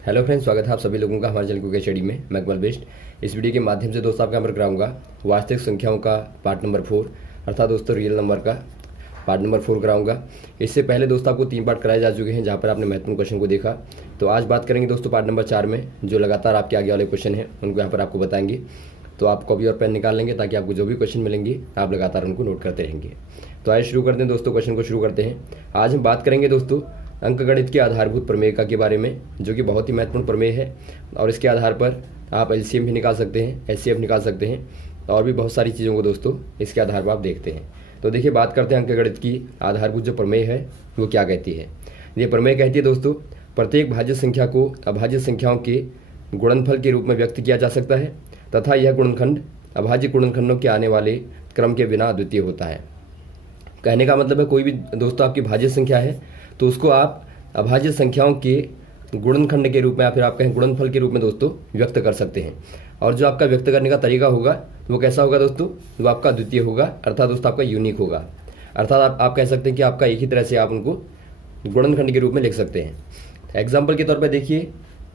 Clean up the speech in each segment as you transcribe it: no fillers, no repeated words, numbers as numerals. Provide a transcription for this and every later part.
Hello friends, स्वागत है आप सभी लोगों का हमारे चैनल क्विक स्टडी में। मैं इकबाल बेस्ट। इस वीडियो के माध्यम से दोस्तों आपके यहाँ पर कराऊंगा वास्तविक संख्याओं का पार्ट नंबर 4 अर्थात दोस्तों रियल नंबर का पार्ट नंबर 4 कराऊंगा। इससे पहले दोस्तों आपको 3 पार्ट कराए जा चुके हैं जहाँ पर आपने महत्वपूर्ण क्वेश्चन को देखा। तो आज बात करेंगे दोस्तों पार्ट नंबर 4 में, जो लगातार आपके आगे वाले क्वेश्चन हैं उनको यहाँ पर आपको बताएंगे। तो आप कॉपी और पेन निकाल लेंगे ताकि आपको जो भी क्वेश्चन मिलेंगे आप लगातार उनको नोट करते रहेंगे। तो आइए शुरू करते हैं दोस्तों, क्वेश्चन को शुरू करते हैं। आज हम बात करेंगे दोस्तों अंकगणित के आधारभूत प्रमेय के बारे में, जो कि बहुत ही महत्वपूर्ण प्रमेय है और इसके आधार पर आप एलसीएम भी निकाल सकते हैं, एचसीएफ निकाल सकते हैं और भी बहुत सारी चीज़ों को दोस्तों इसके आधार पर आप देखते हैं। तो देखिए, बात करते हैं अंकगणित की आधारभूत जो प्रमेय है वो क्या कहती है। ये प्रमेय कहती है दोस्तों, प्रत्येक भाज्य संख्या को अभाज्य संख्याओं के गुणनफल के रूप में व्यक्त किया जा सकता है तथा यह गुणनखंड अभाज्य गुणनखंडों के आने वाले क्रम के बिना अद्वितीय होता है। कहने का मतलब है, कोई भी दोस्तों आपकी भाज्य संख्या है तो उसको आप अभाज्य संख्याओं के गुणनखंड के रूप में या फिर आप कहें गुणनफल के रूप में दोस्तों व्यक्त कर सकते हैं। और जो आपका व्यक्त करने का तरीका होगा वो कैसा होगा दोस्तों, वो आपका अद्वितीय होगा अर्थात दोस्तों आपका यूनिक होगा। अर्थात आप कह सकते हैं कि आपका एक ही तरह से आप उनको गुणनखंड के रूप में लिख सकते हैं। एग्जाम्पल के तौर पर देखिए,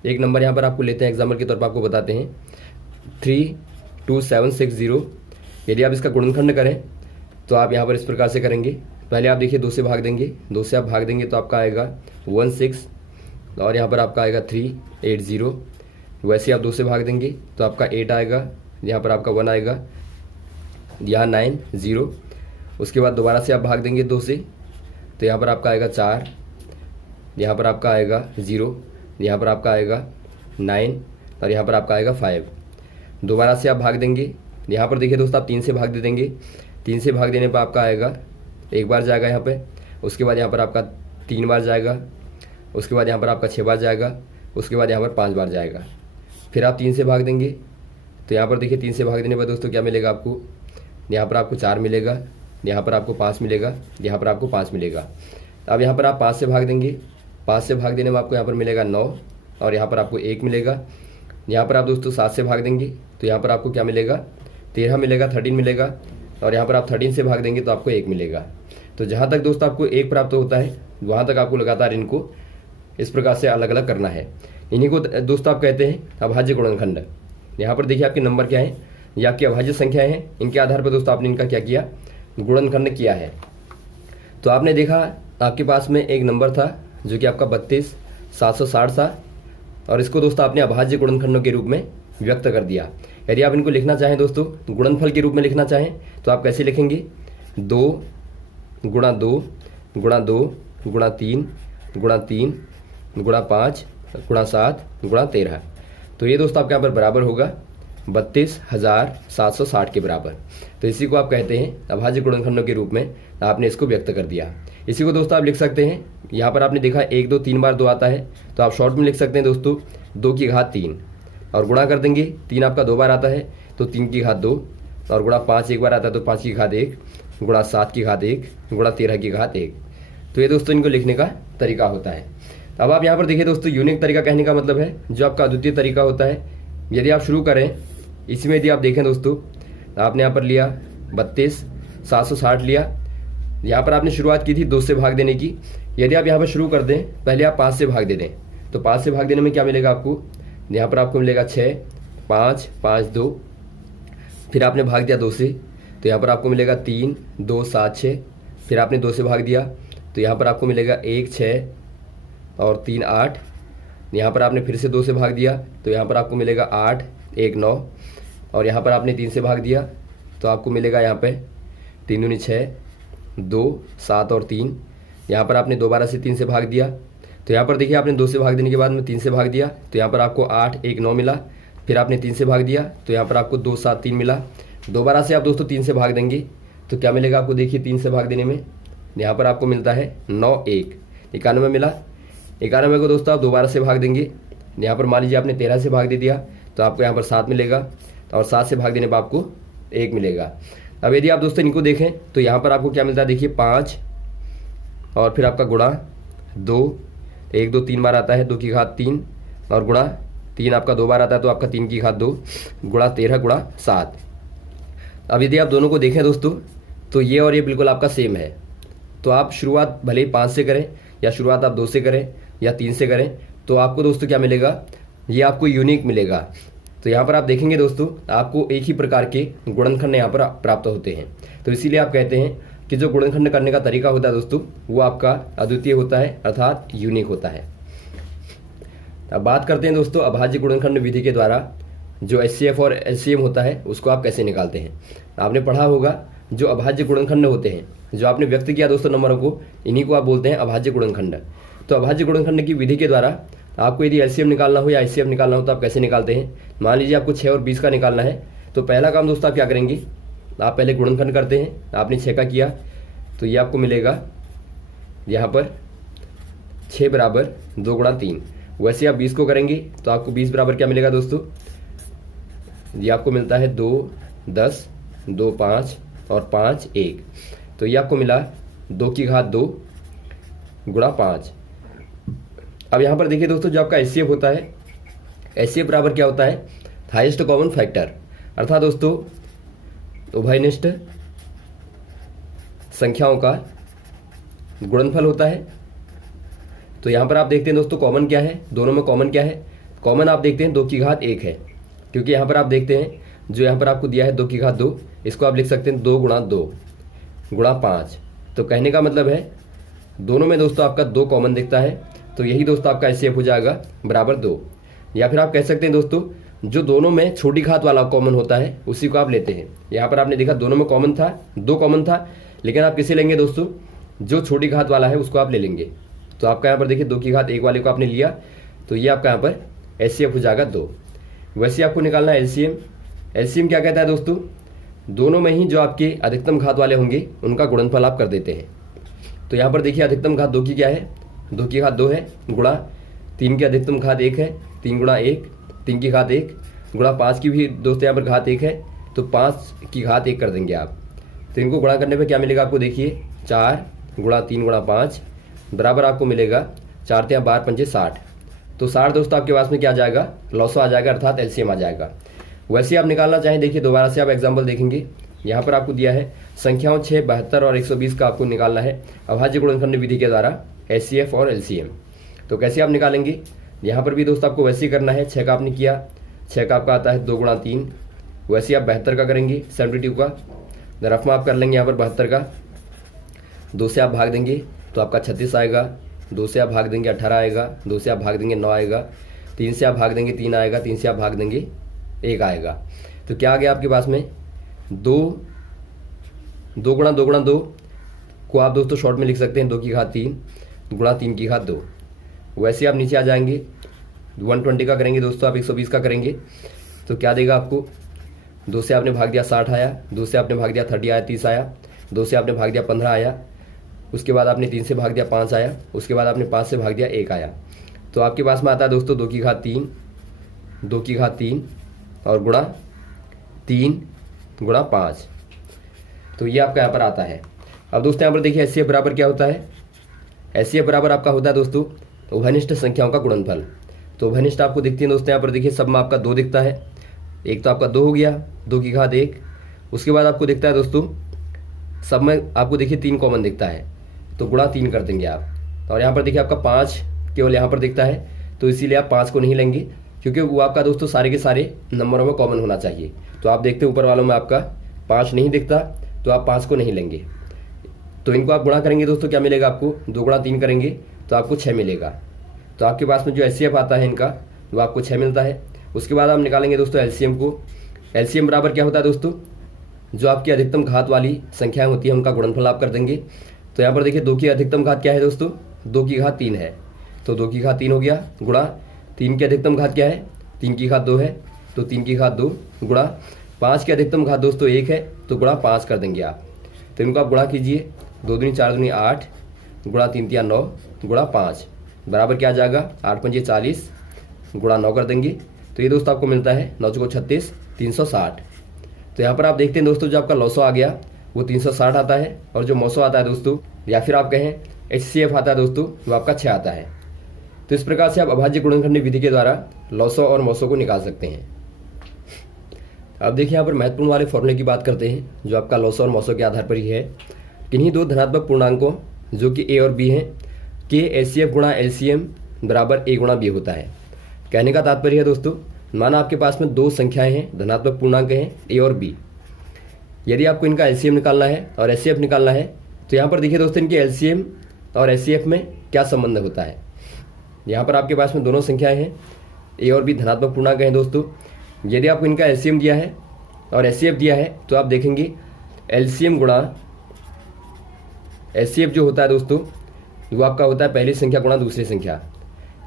एक नंबर यहाँ पर आपको लेते हैं, एग्जाम्पल के तौर पर आपको बताते हैं 32760। यदि आप इसका गुणनखंड करें तो आप यहाँ पर इस प्रकार से करेंगे। पहले आप देखिए 2 से भाग देंगे, 2 से आप भाग देंगे तो आपका आएगा 16 और यहाँ पर आपका आएगा 380। वैसे आप 2 से भाग देंगे तो आपका 8 आएगा, यहाँ पर आपका 1 आएगा, यहाँ 9 0। उसके बाद दोबारा से आप भाग देंगे 2 से तो यहाँ पर आपका आएगा 4, यहाँ पर आपका आएगा 0, यहाँ पर आपका आएगा 9 और यहाँ पर आपका आएगा 5। दोबारा से आप भाग देंगे, यहाँ पर देखिए दोस्तों आप 3 से भाग दे देंगे। 3 से भाग देने पर आपका आएगा, एक बार जाएगा यहाँ पे, उसके बाद यहाँ पर आपका 3 बार जाएगा, उसके बाद यहाँ पर आपका 6 बार जाएगा, उसके बाद यहाँ पर 5 बार जाएगा। फिर आप 3 से भाग देंगे तो यहाँ पर देखिए 3 से भाग देने पर दोस्तों क्या मिलेगा आपको, यहाँ पर आपको 4 मिलेगा, यहाँ पर आपको 5 मिलेगा, यहाँ पर आपको 5 मिलेगा। अब यहाँ पर आप 5 से भाग देंगे, 5 से भाग देने में आपको यहाँ पर मिलेगा 9 और यहाँ पर आपको 1 मिलेगा। यहाँ पर आप दोस्तों 7 से भाग देंगे तो यहाँ पर आपको क्या मिलेगा, 13 मिलेगा, 13 मिलेगा और यहाँ पर आप 13 से भाग देंगे तो आपको 1 मिलेगा। तो जहाँ तक दोस्तों आपको 1 प्राप्त होता है वहाँ तक आपको लगातार इनको इस प्रकार से अलग अलग करना है। इन्हीं को दोस्तों आप कहते हैं अभाज्य गुणनखंड। यहाँ पर देखिए आपके नंबर क्या है, ये आपकी अभाज्य संख्याएं हैं, इनके आधार पर दोस्तों आपने इनका क्या किया, गुणनखंड किया है। तो आपने देखा आपके पास में एक नंबर था जो कि आपका 32,760 था और इसको दोस्तों आपने अभाज्य गुणनखंडों के रूप में व्यक्त कर दिया। यदि आप इनको लिखना चाहें दोस्तों गुणनफल के रूप में लिखना चाहें तो आप कैसे लिखेंगे, 2 गुणा 2 गुणा 2 गुणा 3 गुणा 3 गुणा 5 गुणा 7 गुणा 13। तो ये दोस्तों आपके यहाँ पर बराबर होगा 32,760 के बराबर। तो इसी को आप कहते हैं अभाज्य गुणनखंडों के रूप में आपने इसको व्यक्त कर दिया। इसी को दोस्तों आप लिख सकते हैं, यहाँ पर आपने देखा 1 2 3 बार 2 आता है तो आप शॉर्ट में लिख सकते हैं दोस्तों 2 की घात 3 और गुणा कर देंगे। 3 आपका 2 बार आता है तो 3 की घात 2 और गुणा 5 एक बार आता है तो 5 की घात 1 गुणा 7 की घात 1 गुणा 13 की घात 1। तो ये दोस्तों इनको लिखने का तरीका होता है। अब आप यहाँ पर देखिए दोस्तों, यूनिक तरीका कहने का मतलब है जो आपका अद्वितीय तरीका होता है। यदि आप शुरू करें इसमें, यदि आप देखें दोस्तों, आपने यहाँ पर लिया 32,760 लिया, यहाँ पर आपने शुरुआत की थी 2 से भाग देने की। यदि आप यहाँ पर शुरू कर दें, पहले आप 5 से भाग दे दें तो 5 से भाग देने में क्या मिलेगा आपको, यहाँ पर आपको मिलेगा 6 5 5 2। फिर आपने भाग दिया 2 से तो यहाँ पर आपको मिलेगा 3 2 7 6। फिर आपने 2 से भाग दिया तो यहाँ पर आपको मिलेगा 1 6 और 3 8। यहाँ पर आपने फिर से 2 से भाग दिया तो यहाँ पर आपको मिलेगा 8 1 9 और यहाँ पर आपने 3 से भाग दिया तो आपको मिलेगा यहाँ पे 3 दूनी 6 2 7 और 3। यहाँ पर आपने दोबारा से 3 से भाग दिया तो यहाँ पर देखिए आपने 2 से भाग देने के बाद में 3 से भाग दिया तो यहाँ पर आपको 8 1 9 मिला। फिर आपने 3 से भाग दिया तो यहाँ पर आपको 2 7 3 मिला। दोबारा से आप दोस्तों 3 से भाग देंगे तो क्या मिलेगा आपको, देखिए 3 से भाग देने में यहाँ पर आपको मिलता है 9 1 91 मिला। 91 को दोस्तों आप दोबारा से भाग देंगे, यहाँ पर मान लीजिए आपने 13 से भाग दे दिया तो आपको यहाँ पर 7 मिलेगा और 7 से भाग देने पर आपको 1 मिलेगा। अब यदि आप दोस्तों इनको देखें तो यहाँ पर आपको क्या मिलता है, देखिए 5 और फिर आपका गुणा 2 1 2 3 बार आता है 2 की घात 3 और गुणा 3 आपका 2 बार आता है तो आपका 3 की घात 2 गुणा 13 गुणा 7। अब यदि आप दोनों को देखें दोस्तों तो ये और ये बिल्कुल आपका सेम है। तो आप शुरुआत भले ही 5 से करें या शुरुआत आप 2 से करें या 3 से करें, तो आपको दोस्तों क्या मिलेगा, ये आपको यूनिक मिलेगा। तो यहाँ पर आप देखेंगे दोस्तों आपको एक ही प्रकार के गुणनखंड यहाँ पर प्राप्त होते हैं। तो इसीलिए आप कहते हैं कि जो गुणनखंड करने का तरीका होता है दोस्तों वो आपका अद्वितीय होता है अर्थात यूनिक होता है। अब बात करते हैं दोस्तों अभाज्य गुणनखंड विधि के द्वारा जो HCF और LCM होता है उसको आप कैसे निकालते हैं। आपने पढ़ा होगा जो अभाज्य गुणनखंड होते हैं, जो आपने व्यक्त किया दोस्तों नंबरों को, इन्हीं को आप बोलते हैं अभाज्य गुणनखंड। तो अभाज्य गुणनखंड की विधि के द्वारा आपको यदि LCM निकालना हो या HCF निकालना हो तो आप कैसे निकालते हैं। मान लीजिए आपको 6 और 20 का निकालना है, तो पहला काम दोस्तों आप क्या करेंगे, आप पहले गुणनखंड करते हैं। आपने 6 का किया तो ये आपको मिलेगा यहाँ पर 6 बराबर 2 गुणा 3। वैसे आप 20 को करेंगे तो आपको 20 बराबर क्या मिलेगा दोस्तों, ये आपको मिलता है 2 10 2 5 और 5 1। तो ये आपको मिला 2 की घात 2 गुणा 5। अब यहाँ पर देखिए दोस्तों जो आपका HCF होता है, HCF बराबर क्या होता है, हाईएस्ट कॉमन फैक्टर, अर्थात दोस्तों उभयनिष्ठ संख्याओं का गुणनफल होता है। तो यहाँ पर आप देखते हैं दोस्तों कॉमन क्या है, दोनों में कॉमन क्या है, कॉमन आप देखते हैं 2 की घात 1 है, क्योंकि यहाँ पर आप देखते हैं जो यहाँ पर आपको दिया है 2 की घात 2, इसको आप लिख सकते हैं 2 गुणा 2 गुणा 5। तो कहने का मतलब है दोनों में दोस्तों आपका 2 कॉमन दिखता है, तो यही दोस्तों आपका HCF हो जाएगा बराबर 2। या फिर आप कह सकते हैं दोस्तों जो दोनों में छोटी घात वाला कॉमन होता है उसी को आप लेते हैं। यहाँ पर आपने देखा दोनों में कॉमन था, 2 कॉमन था, लेकिन आप किसे लेंगे दोस्तों, जो छोटी घात वाला है उसको आप ले लेंगे। तो आपका यहाँ पर देखिए 2 की घात 1 वाले को आपने लिया, तो ये आपका यहाँ पर HCF हो जाएगा 2। वैसे आपको निकालना है LCM। LCM क्या कहता है दोस्तों, दोनों में ही जो आपके अधिकतम घात वाले होंगे उनका गुणनफल आप कर देते हैं। तो यहाँ पर देखिए अधिकतम घात 2 की क्या है, 2 की घात 2 है गुणा 3 की अधिकतम घात 1 है, 3 गुणा 1 3 की घात 1 गुणा 5 की भी दोस्तों यहाँ पर घात 1 है, तो 5 की घात 1 कर देंगे आप। तो इनको गुणा करने पे क्या मिलेगा आपको, देखिए 4 गुणा 3 गुणा 5 बराबर आपको मिलेगा 4 3 12 5 60। तो 60 दोस्तों आपके पास में क्या आ जाएगा, लॉसो आ जाएगा अर्थात LCM आ जाएगा। वैसे आप निकालना चाहें देखिए दोबारा से आप एग्जाम्पल देखेंगे, यहाँ पर आपको दिया है संख्याओं 6 72 और 120 का आपको निकालना है अभाज्य गुणनखंड विधि के द्वारा HCF और LCM। तो कैसे आप निकालेंगे, यहाँ पर भी दोस्तों आपको वैसे ही करना है। 6 का आपने किया, 6 का आपका आता है 2 गुणा 3, वैसे आप 72 का करेंगे 72 का, रफ में आप कर लेंगे यहाँ पर 72 का, 2 से आप भाग देंगे तो आपका 36 आएगा, 2 से आप भाग देंगे 18 आएगा, 2 से आप भाग देंगे 9 आएगा, 3 से आप भाग देंगे 3 आएगा, 3 से आप भाग देंगे 1 आएगा। तो क्या आ गया आपके पास में 2 गुणा 2 को आप दोस्तों शॉर्ट में लिख सकते हैं 2 की घात 3 गुणा 3 की घात 2। वैसे आप नीचे आ जाएंगे 120 का करेंगे दोस्तों, आप 120 का करेंगे तो क्या देगा आपको, 2 से आपने भाग दिया 60 आया, 2 से आपने भाग दिया 30 आया 30 आया, 2 से आपने भाग दिया 15 आया, उसके बाद आपने 3 से भाग दिया 5 आया, उसके बाद आपने 5 से भाग दिया 1 आया। तो आपके पास में आता है दोस्तों 2 की घात 3 2 की घात 3 और गुणा 3 गुणा 5। तो ये आपका यहाँ पर आता है। अब दोस्तों यहाँ पर देखिए HCF बराबर क्या होता है, HCF बराबर आपका होता है दोस्तों उभयनिष्ठ संख्याओं का गुणनफल। तो उभयनिष्ठ आपको दिखती है दोस्तों, यहाँ पर देखिए सब में आपका 2 दिखता है, एक तो आपका 2 हो गया 2 की घात 1, उसके बाद आपको दिखता है दोस्तों सब में आपको देखिए 3 कॉमन दिखता है, तो गुणा 3 कर देंगे आप। और यहाँ पर देखिए आपका 5 केवल यहाँ पर दिखता है, तो इसीलिए आप 5 को नहीं लेंगे, क्योंकि वो आपका दोस्तों सारे के सारे नंबरों में कॉमन होना चाहिए। तो आप देखते हैं ऊपर वालों में आपका 5 नहीं दिखता, तो आप 5 को नहीं लेंगे। तो इनको आप गुणा करेंगे दोस्तों, क्या मिलेगा आपको, 2 गुणा 3 करेंगे तो आपको 6 मिलेगा। तो आपके पास में जो HCF आता है इनका वो आपको 6 मिलता है। उसके बाद आप निकालेंगे दोस्तों LCM को। LCM बराबर क्या होता है दोस्तों, जो आपकी अधिकतम घात वाली संख्याएं होती है उनका गुणनफल आप कर देंगे। तो यहाँ पर देखिए 2 की अधिकतम घात क्या है दोस्तों, 2 की घात 3 है, तो 2 की घात 3 हो गया गुणा 3 की अधिकतम घात क्या है, 3 की घात 2 है, तो 3 की घात 2 गुणा 5 की अधिकतम घात दोस्तों 1 है, तो गुणा 5 कर देंगे आप। तो इनको आप गुणा कीजिए, 2 दूनी 4 दूनी 8 गुणा 3 3 9 गुणा 5 बराबर क्या आ जाएगा, 8 5 40 गुणा 9 कर देंगे। तो ये दोस्तों आपको मिलता है 9 चौको 36 360। तो यहाँ पर आप देखते हैं दोस्तों जो आपका लॉसो आ गया वो 360 आता है, और जो मौसो आता है दोस्तों, या फिर आप कहें HCF आता है दोस्तों, वो आपका 6 आता है। तो इस प्रकार से आप अभाज्य गुणनखंड विधि के द्वारा लॉसो और मौसो को निकाल सकते हैं। अब देखिए यहाँ पर महत्वपूर्ण वाले फॉर्मूले की बात करते हैं, जो आपका लॉसो और मौसो के आधार पर ही है। किन्हीं 2 धनात्मक पूर्णांकों जो कि A और B हैं के HCF गुणा LCM बराबर a गुणा b होता है। कहने का तात्पर्य है दोस्तों, माना आपके पास में दो संख्याएं हैं, धनात्मक पूर्णांक हैं a और b। यदि आपको इनका एलसीएम निकालना है और एचसीएफ निकालना है तो यहाँ पर देखिए दोस्तों, इनके एलसीएम और एचसीएफ में क्या संबंध होता है। यहाँ पर आपके पास में दोनों संख्याएं हैं, a और b धनात्मक पूर्णांक हैं दोस्तों। यदि आपको इनका एलसीएम दिया है और एचसीएफ दिया है तो आप देखेंगे एलसीएम गुणा एचसीएफ जो होता है दोस्तों, वो आपका होता है पहली संख्या गुणा दूसरी संख्या।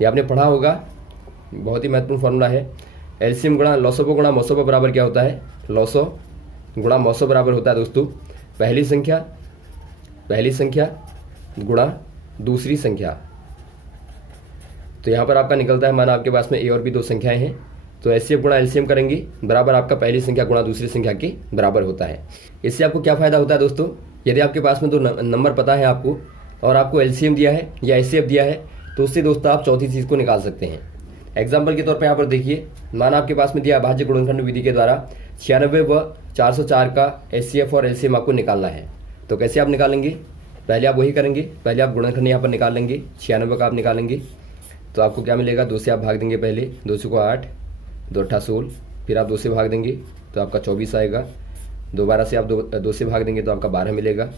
ये आपने पढ़ा होगा, बहुत ही महत्वपूर्ण फॉर्मूला है। एलसीएम गुणा लॉसो गुणा मौसो बराबर क्या होता है, लॉसो गुणा मौसो बराबर होता है दोस्तों पहली संख्या गुणा दूसरी संख्या। तो यहाँ पर आपका निकलता है, माना आपके पास में a और b दो संख्याएं हैं तो एचसीएफ गुणा एलसीएम करेंगे बराबर आपका पहली संख्या गुणा दूसरी संख्या के बराबर होता है। इससे आपको क्या फायदा होता है दोस्तों, यदि आपके पास में दो नंबर पता है आपको और आपको एलसीएम दिया है या एचसीएफ दिया है तो उससे दोस्तों आप चौथी चीज़ को निकाल सकते हैं। एग्जाम्पल के तौर पर यहाँ पर देखिए, माना आपके पास में दिया अभाज्य गुणनखंड विधि के द्वारा 96 व 404 का एचसीएफ और एलसीएम आपको निकालना है। तो कैसे आप निकालेंगे, पहले आप वही करेंगे, पहले आप गुणनखंड यहाँ पर निकाल लेंगे, 96 का आप निकालेंगे तो आपको क्या मिलेगा, 2 से आप भाग देंगे, पहले 2 को 8, 2 8 16, फिर आप 2 से भाग देंगे तो आपका 24 आएगा। दोबारा से आप 2 से भाग देंगे तो आपका 12 मिलेगा।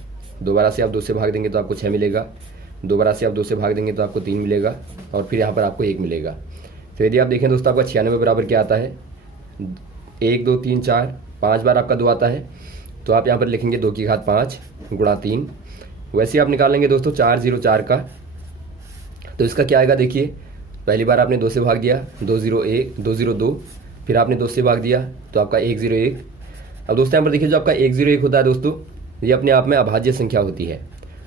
दोबारा से आप 2 से भाग देंगे तो आपको 6 मिलेगा। दोबारा से आप 2 से भाग देंगे तो आपको 3 मिलेगा और फिर यहाँ पर आपको 1 मिलेगा। तो यदि आप देखें दोस्तों, आपका 96 बराबर क्या आता है, 1 2 3 4 5 बार आपका 2 आता है तो आप यहाँ पर लिखेंगे 2 की घात 5 गुणा 3। वैसे आप निकालेंगे दोस्तों 404 का, तो इसका क्या आएगा देखिए, पहली बार आपने 2 से भाग दिया 202, फिर आपने 2 से भाग दिया तो आपका 101। अब दोस्तों यहाँ पर देखिए, जो आपका 101 होता है दोस्तों, ये अपने आप में अभाज्य संख्या होती है।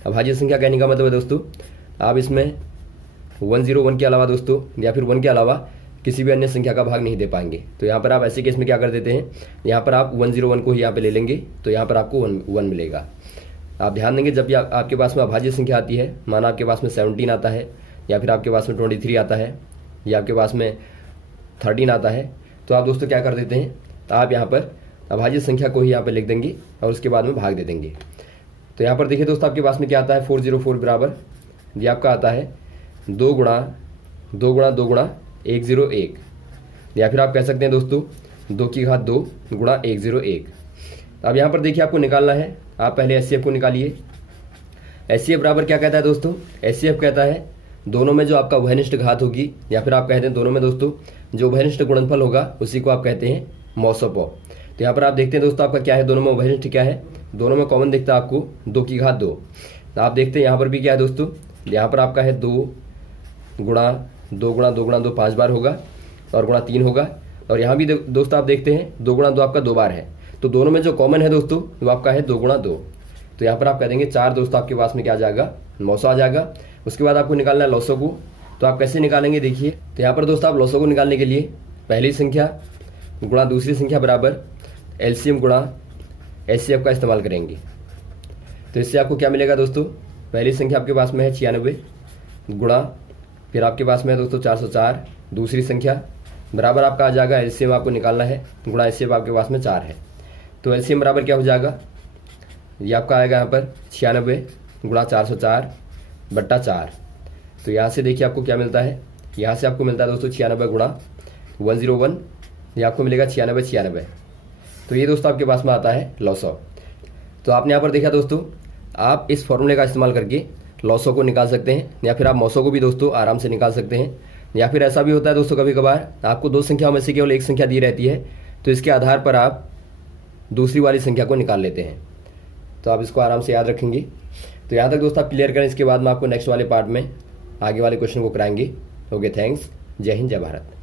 अभाज्य संख्या कहने का मतलब है दोस्तों, आप इसमें 101 के अलावा दोस्तों या फिर 1 के अलावा किसी भी अन्य संख्या का भाग नहीं दे पाएंगे। तो यहाँ पर आप ऐसे केस में क्या कर देते हैं, यहाँ पर आप 101 को ही यहाँ पे ले लेंगे तो यहाँ पर आपको 1 मिलेगा। आप ध्यान देंगे, जब भी आपके पास में अभाज्य संख्या आती है, माना आपके पास में 17 आता है या फिर आपके पास में 23 आता है या आपके पास में 13 आता है, तो आप दोस्तों क्या कर देते हैं, तो आप यहाँ पर अभाज्य संख्या को ही यहाँ पर लिख देंगे और उसके बाद में भाग दे देंगे। तो यहाँ पर देखिए दोस्तों, आपके पास में क्या आता है, 404 बराबर ये आपका आता है 2 गुणा 101, या फिर आप कह सकते हैं दोस्तों 2 की घात 2 गुणा 101। अब यहाँ पर देखिए आपको निकालना है, आप पहले एचसीएफ को निकालिए। एचसीएफ बराबर क्या कहता है दोस्तों, एचसीएफ कहता है दोनों में जो आपका उभयनिष्ठ घात होगी, या फिर आप कहते हैं दोनों में दोस्तों जो उभयनिष्ठ गुणनफल होगा उसी को आप कहते हैं मौसोपो। तो यहाँ पर आप देखते हैं दोस्तों, आपका क्या है, दोनों में उभयनिष्ठ क्या है, दोनों में कॉमन दिखता है आपको 2 की घात 2। तो आप देखते हैं यहाँ पर भी क्या है दोस्तों, यहाँ पर आपका है 2 गुणा 2 5 बार होगा और गुणा 3 होगा, और यहाँ भी दोस्तों आप देखते हैं 2 गुणा 2 आपका 2 बार है। तो दोनों में जो कॉमन है दोस्तों वो आपका है 2 गुणा 2। तो यहाँ पर आप कह देंगे 4 दोस्तों आपके पास में क्या आ जाएगा, मौसो आ जाएगा। उसके बाद आपको निकालना है लॉसो को। तो आप कैसे निकालेंगे देखिए, तो यहाँ पर दोस्तों आप लॉसो को निकालने के लिए पहली संख्या गुणा दूसरी संख्या बराबर एलसीएम गुणा एचसीएफ का इस्तेमाल करेंगे। तो इससे आपको क्या मिलेगा दोस्तों, पहली संख्या आपके पास में है 96 गुणा, फिर आपके पास में है दोस्तों 404 दूसरी संख्या बराबर आपका आ जाएगा, एलसीएम आपको निकालना है गुणा एचसीएफ आपके पास में 4 है। तो एलसीएम बराबर क्या हो जाएगा, ये आपका आएगा यहाँ पर 96 गुणा 404 बट्टा 4। तो यहाँ से देखिए आपको क्या मिलता है, यहाँ से आपको मिलता है दोस्तों 96 गुणा 101, ये आपको मिलेगा 96। तो ये दोस्तों आपके पास में आता है लॉसो। तो आपने यहाँ पर देखा दोस्तों, आप इस फॉर्मूले का इस्तेमाल करके लॉसो को निकाल सकते हैं, या फिर आप मौसो को भी दोस्तों आराम से निकाल सकते हैं। या फिर ऐसा भी होता है दोस्तों, कभी कभार आपको 2 संख्याओं में से केवल एक संख्या दी रहती है, तो इसके आधार पर आप दूसरी वाली संख्या को निकाल लेते हैं। तो आप इसको आराम से याद रखेंगे। तो यहाँ तक दोस्तों आप क्लियर करें, इसके बाद में आपको नेक्स्ट वाले पार्ट में आगे वाले क्वेश्चन को कराएंगे। ओके, थैंक्स, जय हिंद, जय भारत।